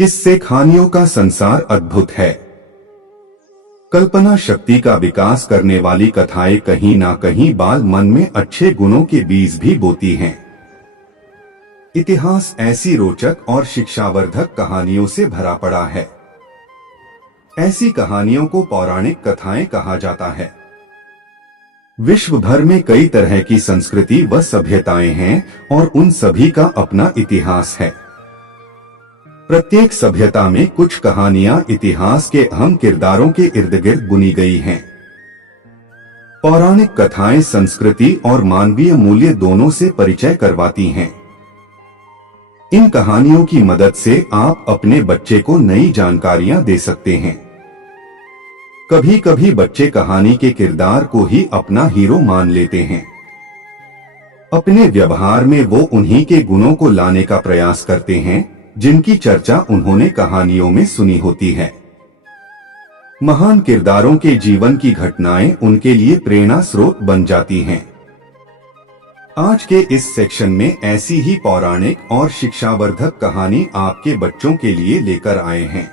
किससे कहानियों का संसार अद्भुत है। कल्पना शक्ति का विकास करने वाली कथाएं कहीं ना कहीं बाल मन में अच्छे गुणों के बीज भी बोती हैं। इतिहास ऐसी रोचक और शिक्षावर्धक कहानियों से भरा पड़ा है। ऐसी कहानियों को पौराणिक कथाएं कहा जाता है। विश्व भर में कई तरह की संस्कृति व सभ्यताएं हैं और उन सभी का अपना इतिहास है। प्रत्येक सभ्यता में कुछ कहानियां इतिहास के अहम किरदारों के इर्द गिर्द बुनी गई हैं। पौराणिक कथाएं संस्कृति और मानवीय मूल्य दोनों से परिचय करवाती हैं। इन कहानियों की मदद से आप अपने बच्चे को नई जानकारियां दे सकते हैं। कभी कभी बच्चे कहानी के किरदार को ही अपना हीरो मान लेते हैं। अपने व्यवहार में वो उन्हीं के गुणों को लाने का प्रयास करते हैं जिनकी चर्चा उन्होंने कहानियों में सुनी होती है। महान किरदारों के जीवन की घटनाएं उनके लिए प्रेरणा स्रोत बन जाती हैं। आज के इस सेक्शन में ऐसी ही पौराणिक और शिक्षावर्धक कहानी आपके बच्चों के लिए लेकर आए हैं।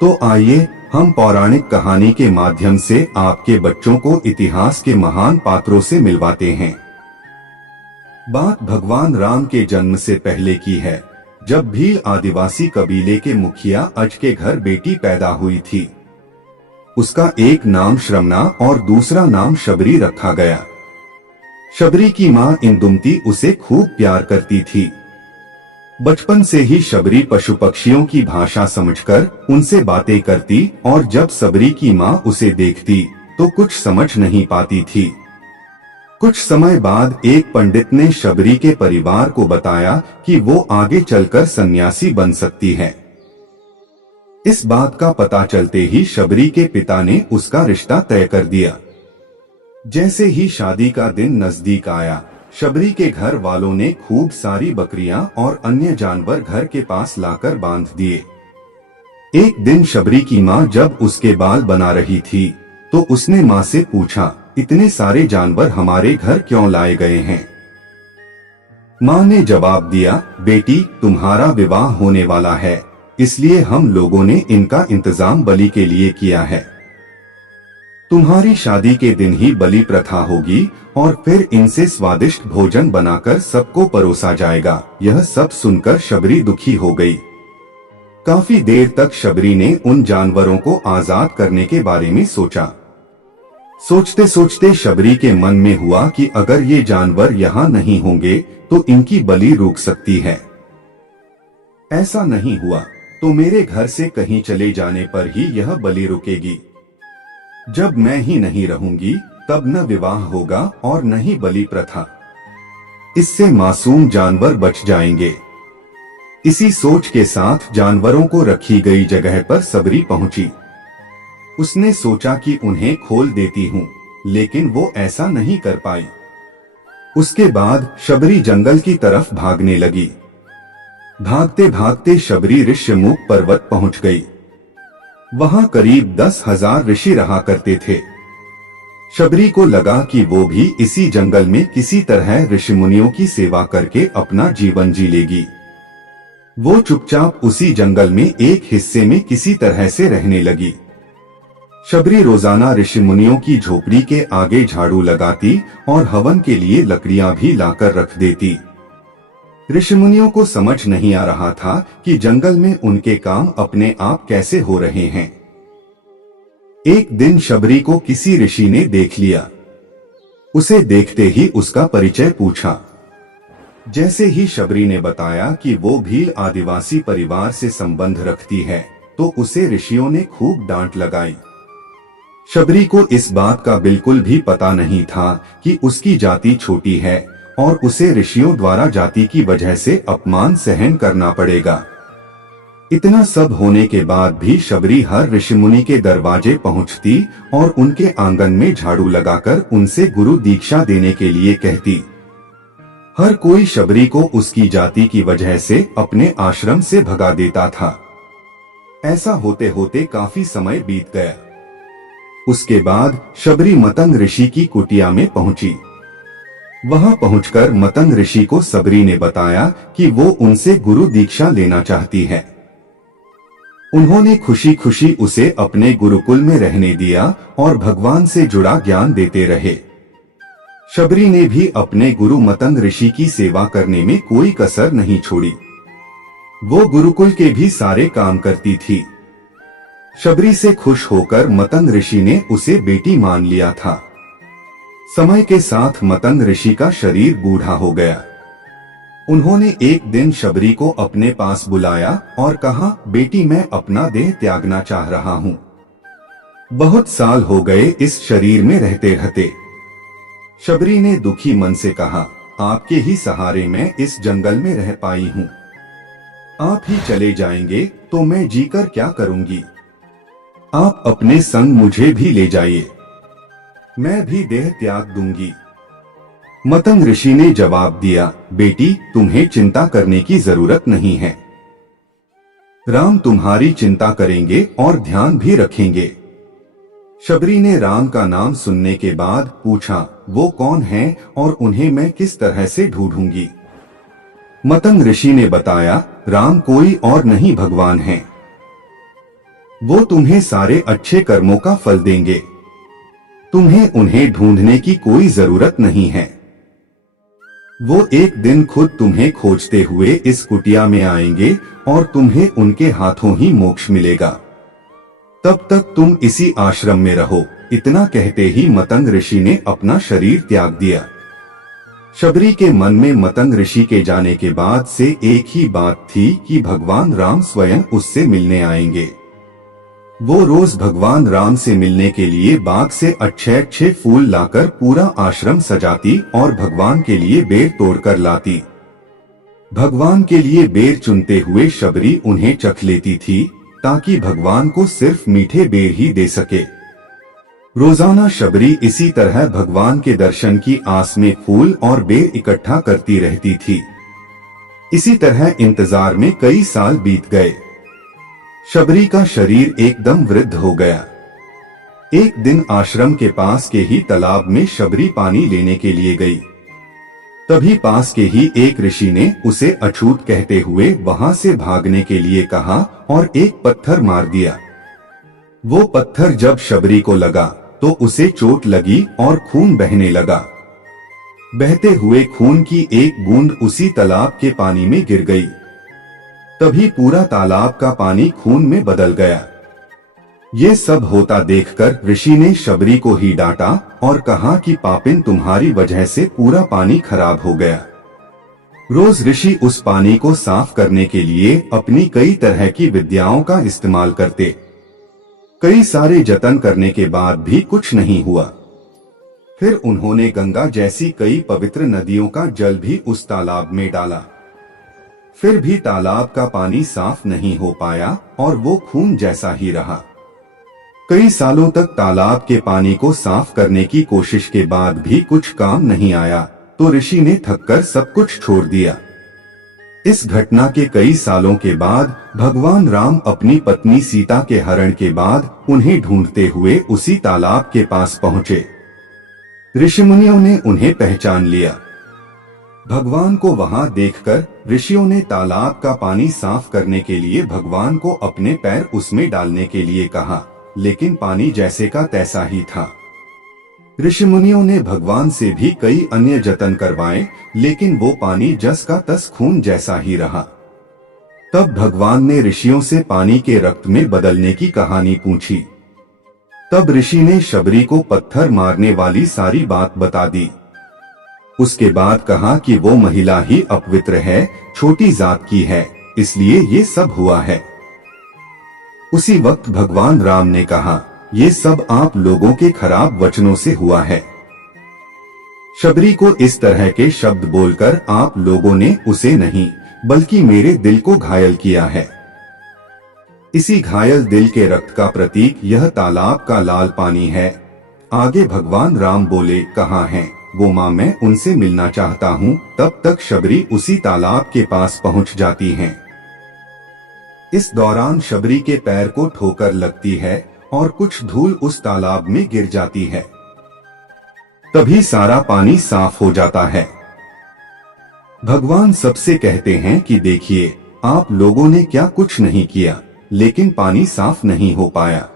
तो आइए हम पौराणिक कहानी के माध्यम से आपके बच्चों को इतिहास के महान पात्रों से मिलवाते हैं। बात भगवान राम के जन्म से पहले की है, जब भील आदिवासी कबीले के मुखिया अज के घर बेटी पैदा हुई थी। उसका एक नाम श्रमना और दूसरा नाम शबरी रखा गया। शबरी की मां इंदुमती उसे खूब प्यार करती थी। बचपन से ही शबरी पशु पक्षियों की भाषा समझकर उनसे बातें करती और जब शबरी की मां उसे देखती तो कुछ समझ नहीं पाती थी। कुछ समय बाद एक पंडित ने शबरी के परिवार को बताया कि वो आगे चलकर सन्यासी बन सकती है। इस बात का पता चलते ही शबरी के पिता ने उसका रिश्ता तय कर दिया। जैसे ही शादी का दिन नजदीक आया, शबरी के घर वालों ने खूब सारी बकरियां और अन्य जानवर घर के पास लाकर बांध दिए। एक दिन शबरी की मां जब उसके बाल बना रही थी तो उसने मां से पूछा, इतने सारे जानवर हमारे घर क्यों लाए गए हैं? मां ने जवाब दिया, बेटी तुम्हारा विवाह होने वाला है, इसलिए हम लोगों ने इनका इंतजाम बलि के लिए किया है। तुम्हारी शादी के दिन ही बलि प्रथा होगी और फिर इनसे स्वादिष्ट भोजन बनाकर सबको परोसा जाएगा। यह सब सुनकर शबरी दुखी हो गई। काफी देर तक शबरी ने उन जानवरों को आजाद करने के बारे में सोचा। सोचते सोचते शबरी के मन में हुआ कि अगर ये जानवर यहाँ नहीं होंगे तो इनकी बलि रुक सकती है। ऐसा नहीं हुआ तो मेरे घर से कहीं चले जाने पर ही यह बलि रुकेगी। जब मैं ही नहीं रहूंगी तब न विवाह होगा और न ही बलि प्रथा। इससे मासूम जानवर बच जाएंगे। इसी सोच के साथ जानवरों को रखी गई जगह पर शबरी पहुंची। उसने सोचा कि उन्हें खोल देती हूँ, लेकिन वो ऐसा नहीं कर पाई। उसके बाद शबरी जंगल की तरफ भागने लगी। भागते भागते शबरी ऋष्यमुख पर्वत पहुंच गई। वहां करीब 10,000 ऋषि रहा करते थे। शबरी को लगा कि वो भी इसी जंगल में किसी तरह ऋषिमुनियों की सेवा करके अपना जीवन जी लेगी। वो चुपचाप उसी जंगल में एक हिस्से में किसी तरह से रहने लगी। शबरी रोजाना ऋषि मुनियों की झोपड़ी के आगे झाड़ू लगाती और हवन के लिए लकड़ियां भी लाकर रख देती। ऋषि मुनियों को समझ नहीं आ रहा था कि जंगल में उनके काम अपने आप कैसे हो रहे हैं। एक दिन शबरी को किसी ऋषि ने देख लिया। उसे देखते ही उसका परिचय पूछा। जैसे ही शबरी ने बताया कि वो भील आदिवासी परिवार से संबंध रखती है तो उसे ऋषियों ने खूब डांट लगाई। शबरी को इस बात का बिल्कुल भी पता नहीं था कि उसकी जाति छोटी है और उसे ऋषियों द्वारा जाति की वजह से अपमान सहन करना पड़ेगा। इतना सब होने के बाद भी शबरी हर ऋषिमुनि के दरवाजे पहुंचती और उनके आंगन में झाड़ू लगाकर उनसे गुरु दीक्षा देने के लिए कहती। हर कोई शबरी को उसकी जाति की वजह से अपने आश्रम से भगा देता था। ऐसा होते होते काफी समय बीत गया। उसके बाद शबरी मतंग ऋषि की कुटिया में पहुंची। वहां पहुंचकर मतंग ऋषि को सबरी ने बताया कि वो उनसे गुरु दीक्षा लेना चाहती है। उन्होंने खुशी खुशी उसे अपने गुरुकुल में रहने दिया और भगवान से जुड़ा ज्ञान देते रहे। शबरी ने भी अपने गुरु मतंग ऋषि की सेवा करने में कोई कसर नहीं छोड़ी। वो गुरुकुल के भी सारे काम करती थी। शबरी से खुश होकर मतंग ऋषि ने उसे बेटी मान लिया था। समय के साथ मतंग ऋषि का शरीर बूढ़ा हो गया। उन्होंने एक दिन शबरी को अपने पास बुलाया और कहा, बेटी मैं अपना देह त्यागना चाह रहा हूँ। बहुत साल हो गए इस शरीर में रहते रहते। शबरी ने दुखी मन से कहा, आपके ही सहारे मैं इस जंगल में रह पाई हूँ। आप ही चले जाएंगे तो मैं जीकर क्या करूंगी। आप अपने संग मुझे भी ले जाइए, मैं भी देह त्याग दूंगी। मतंग ऋषि ने जवाब दिया, बेटी तुम्हें चिंता करने की जरूरत नहीं है। राम तुम्हारी चिंता करेंगे और ध्यान भी रखेंगे। शबरी ने राम का नाम सुनने के बाद पूछा, वो कौन है और उन्हें मैं किस तरह से ढूंढूंगी। मतंग ऋषि ने बताया, राम कोई और नहीं भगवान है। वो तुम्हें सारे अच्छे कर्मों का फल देंगे। तुम्हें उन्हें ढूंढने की कोई जरूरत नहीं है। वो एक दिन खुद तुम्हें खोजते हुए इस कुटिया में आएंगे और तुम्हें उनके हाथों ही मोक्ष मिलेगा। तब तक तुम इसी आश्रम में रहो। इतना कहते ही मतंग ऋषि ने अपना शरीर त्याग दिया। शबरी के मन में मतंग ऋषि के जाने के बाद से एक ही बात थी कि भगवान राम स्वयं उससे मिलने आएंगे। वो रोज भगवान राम से मिलने के लिए बाग से अच्छे अच्छे फूल लाकर पूरा आश्रम सजाती और भगवान के लिए बेर तोड़कर लाती। भगवान के लिए बेर चुनते हुए शबरी उन्हें चख लेती थी ताकि भगवान को सिर्फ मीठे बेर ही दे सके। रोजाना शबरी इसी तरह भगवान के दर्शन की आस में फूल और बेर इकट्ठा करती रहती थी। इसी तरह इंतजार में कई साल बीत गए। शबरी का शरीर एकदम वृद्ध हो गया। एक दिन आश्रम के पास के ही तालाब में शबरी पानी लेने के लिए गई। तभी पास के ही एक ऋषि ने उसे अछूत कहते हुए वहां से भागने के लिए कहा और एक पत्थर मार दिया। वो पत्थर जब शबरी को लगा तो उसे चोट लगी और खून बहने लगा। बहते हुए खून की एक बूंद उसी तालाब के पानी में गिर गई। तभी पूरा तालाब का पानी खून में बदल गया। ये सब होता देखकर ऋषि ने शबरी को ही डांटा और कहा कि पापिन तुम्हारी वजह से पूरा पानी खराब हो गया। रोज ऋषि उस पानी को साफ करने के लिए अपनी कई तरह की विद्याओं का इस्तेमाल करते। कई सारे जतन करने के बाद भी कुछ नहीं हुआ। फिर उन्होंने गंगा जैसी कई पवित्र नदियों का जल भी उस तालाब में डाला। फिर भी तालाब का पानी साफ नहीं हो पाया और वो खून जैसा ही रहा। कई सालों तक तालाब के पानी को साफ करने की कोशिश के बाद भी कुछ काम नहीं आया तो ऋषि ने थककर सब कुछ छोड़ दिया। इस घटना के कई सालों के बाद भगवान राम अपनी पत्नी सीता के हरण के बाद उन्हें ढूंढते हुए उसी तालाब के पास पहुंचे। ऋषिमुनियों ने उन्हें पहचान लिया। भगवान को वहां देखकर ऋषियों ने तालाब का पानी साफ करने के लिए भगवान को अपने पैर उसमें डालने के लिए कहा, लेकिन पानी जैसे का तैसा ही था। ऋषिमुनियों ने भगवान से भी कई अन्य जतन करवाए, लेकिन वो पानी जस का तस खून जैसा ही रहा। तब भगवान ने ऋषियों से पानी के रक्त में बदलने की कहानी पूछी। तब ऋषि ने शबरी को पत्थर मारने वाली सारी बात बता दी। उसके बाद कहा कि वो महिला ही अपवित्र है, छोटी जात की है, इसलिए ये सब हुआ है। उसी वक्त भगवान राम ने कहा, ये सब आप लोगों के खराब वचनों से हुआ है। शबरी को इस तरह के शब्द बोलकर आप लोगों ने उसे नहीं बल्कि मेरे दिल को घायल किया है। इसी घायल दिल के रक्त का प्रतीक यह तालाब का लाल पानी है। आगे भगवान राम बोले, कहाँ हैं वो माँ, मैं उनसे मिलना चाहता हूँ। तब तक शबरी उसी तालाब के पास पहुँच जाती हैं। इस दौरान शबरी के पैर को ठोकर लगती है और कुछ धूल उस तालाब में गिर जाती है। तभी सारा पानी साफ हो जाता है। भगवान सबसे कहते हैं कि देखिए, आप लोगों ने क्या कुछ नहीं किया, लेकिन पानी साफ नहीं हो पाया।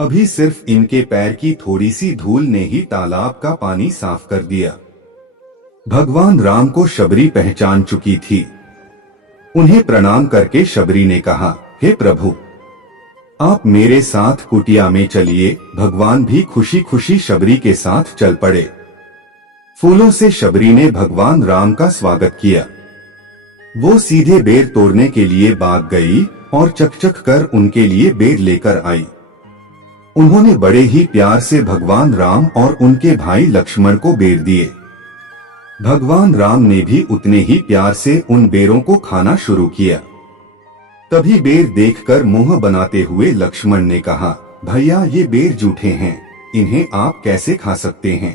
अभी सिर्फ इनके पैर की थोड़ी सी धूल ने ही तालाब का पानी साफ कर दिया। भगवान राम को शबरी पहचान चुकी थी। उन्हें प्रणाम करके शबरी ने कहा, हे प्रभु, आप मेरे साथ कुटिया में चलिए। भगवान भी खुशी खुशी शबरी के साथ चल पड़े। फूलों से शबरी ने भगवान राम का स्वागत किया। वो सीधे बेर तोड़ने के लिए बाग गई और चकचक कर उनके लिए बेर लेकर आई। उन्होंने बड़े ही प्यार से भगवान राम और उनके भाई लक्ष्मण को बेर दिए। भगवान राम ने भी उतने ही प्यार से उन बेरों को खाना शुरू किया। तभी बेर देखकर मुंह बनाते हुए लक्ष्मण ने कहा, भैया ये बेर जूठे हैं, इन्हें आप कैसे खा सकते हैं?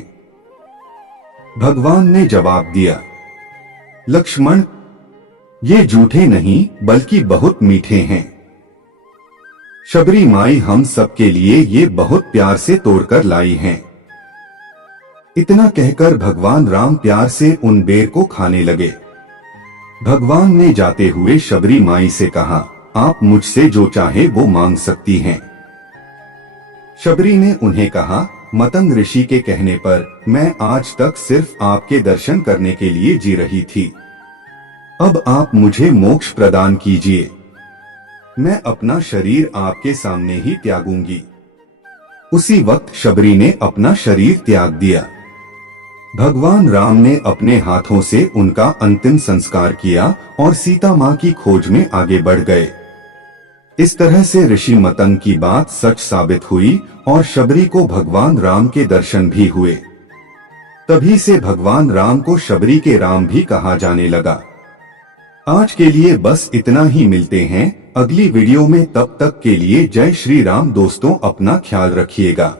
भगवान ने जवाब दिया, लक्ष्मण, ये जूठे नहीं बल्कि बहुत मीठे हैं। शबरी माई हम सबके लिए ये बहुत प्यार से तोड़कर लाई हैं। इतना कहकर भगवान राम प्यार से उन बेर को खाने लगे। भगवान ने जाते हुए शबरी माई से कहा, आप मुझसे जो चाहे वो मांग सकती हैं। शबरी ने उन्हें कहा, मतंग ऋषि के कहने पर मैं आज तक सिर्फ आपके दर्शन करने के लिए जी रही थी। अब आप मुझे मोक्ष प्रदान कीजिए। मैं अपना शरीर आपके सामने ही त्यागूंगी। उसी वक्त शबरी ने अपना शरीर त्याग दिया। भगवान राम ने अपने हाथों से उनका अंतिम संस्कार किया और सीता माँ की खोज में आगे बढ़ गए। इस तरह से ऋषि मतंग की बात सच साबित हुई और शबरी को भगवान राम के दर्शन भी हुए। तभी से भगवान राम को शबरी के राम भी कहा जाने लगा। आज के लिए बस इतना ही। मिलते हैं अगली वीडियो में, तब तक के लिए जय श्री राम। दोस्तों, अपना ख्याल रखिएगा।